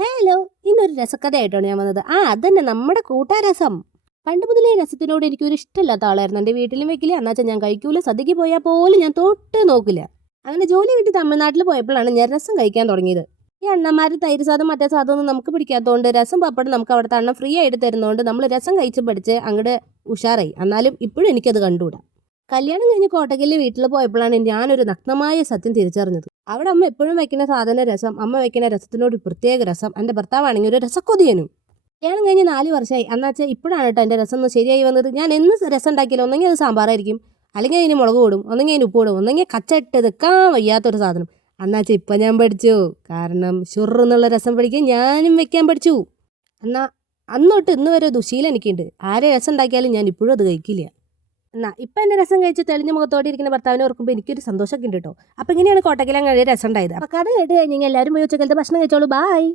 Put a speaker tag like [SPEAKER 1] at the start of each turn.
[SPEAKER 1] Hello ഇന്നൊരു രസക്കഥയായിട്ടാണ് ഞാൻ വന്നത്. ആ അതന്നെ നമ്മുടെ കൂട്ടാരസം. പണ്ട് മുതലേ രസത്തിനോട് എനിക്കൊരു ഇഷ്ടമില്ലാത്ത ആളായിരുന്നു. എന്റെ വീട്ടിലും വെക്കില്ല. എന്നാച്ചാൽ ഞാൻ കഴിക്കൂല. സദ്യക്ക് പോയാൽ പോലും ഞാൻ തൊട്ട് നോക്കില്ല. അങ്ങനെ ജോലി കിട്ടി തമിഴ്നാട്ടിൽ പോയപ്പോഴാണ് ഞാൻ രസം കഴിക്കാൻ തുടങ്ങിയത്. ഈ അണ്ണന്മാർ തൈര് സാധം മറ്റേ സാധനം നമുക്ക് പിടിക്കാത്തതുകൊണ്ട് രസം പപ്പടം നമുക്ക് അവിടുത്തെ അണ്ണം ഫ്രീ ആയിട്ട് തരുന്നതുകൊണ്ട് നമ്മൾ രസം കഴിച്ച് പഠിച്ച് അങ്ങോട്ട് ഉഷാറായി. എന്നാലും ഇപ്പോഴും എനിക്കത് കണ്ടുകൂടാ. കല്യാണം കഴിഞ്ഞ് കോട്ടക്കലിൽ വീട്ടിൽ പോയപ്പോഴാണ് ഞാനൊരു നഗ്നമായ സത്യം തിരിച്ചറിഞ്ഞത്. അവിടെ അമ്മ എപ്പോഴും വയ്ക്കുന്ന സാധന രസം അമ്മ വയ്ക്കുന്ന രസത്തിനോട് പ്രത്യേക രസം എന്റെ ഭർത്താവാണെങ്കിൽ ഒരു രസക്കൊതിയനും. കല്യാണം കഴിഞ്ഞ് നാല് വർഷമായി അന്നാച്ചാൽ ഇപ്പോഴാണ് കേട്ടോ എന്റെ രസം ശരിയായി വന്നത്. ഞാൻ എന്ന് രസം ഉണ്ടാക്കിയാലും ഒന്നെങ്കിൽ അത് സാമ്പാറായിരിക്കും. അല്ലെങ്കിൽ അതിന് മുളക് കൂടും ഒന്നെങ്കിൽ അതിന് ഉപ്പ് കൂടും ഒന്നെങ്കിൽ കച്ചട്ട് നിൽക്കാൻ വയ്യാത്തൊരു സാധനം. അന്നാച്ചാൽ ഇപ്പം ഞാൻ പഠിച്ചു. കാരണം ഷുറെന്നുള്ള രസം പഠിക്കാൻ ഞാനും വെക്കാൻ പഠിച്ചു. എന്നാൽ അന്നോട്ട് ഇന്ന് വരെ ദുശീലം എനിക്കുണ്ട്. ആരെ രസം ഉണ്ടാക്കിയാലും ഞാൻ ഇപ്പോഴും അത് കഴിക്കില്ല. എന്നാ ഇപ്പം എന്റെ രസം കഴിച്ച് തെളിഞ്ഞ മുഖത്തോടെ ഇരിക്കുന്ന ഭർത്താവിനെ ഓർക്കുമ്പോൾ എനിക്കൊരു സന്തോഷമൊക്കെ ഉണ്ട് കേട്ടോ അപ്പം ഇങ്ങനെയാണ് കോട്ടക്കലങ്ങഴി രസം ഉണ്ടായത്. അപ്പം കഥ കേട്ട് കഴിഞ്ഞെങ്കിൽ എല്ലാവരും പോയി ഉച്ചക്കലത്തെ ഭക്ഷണം കഴിച്ചോളൂ. ബായ്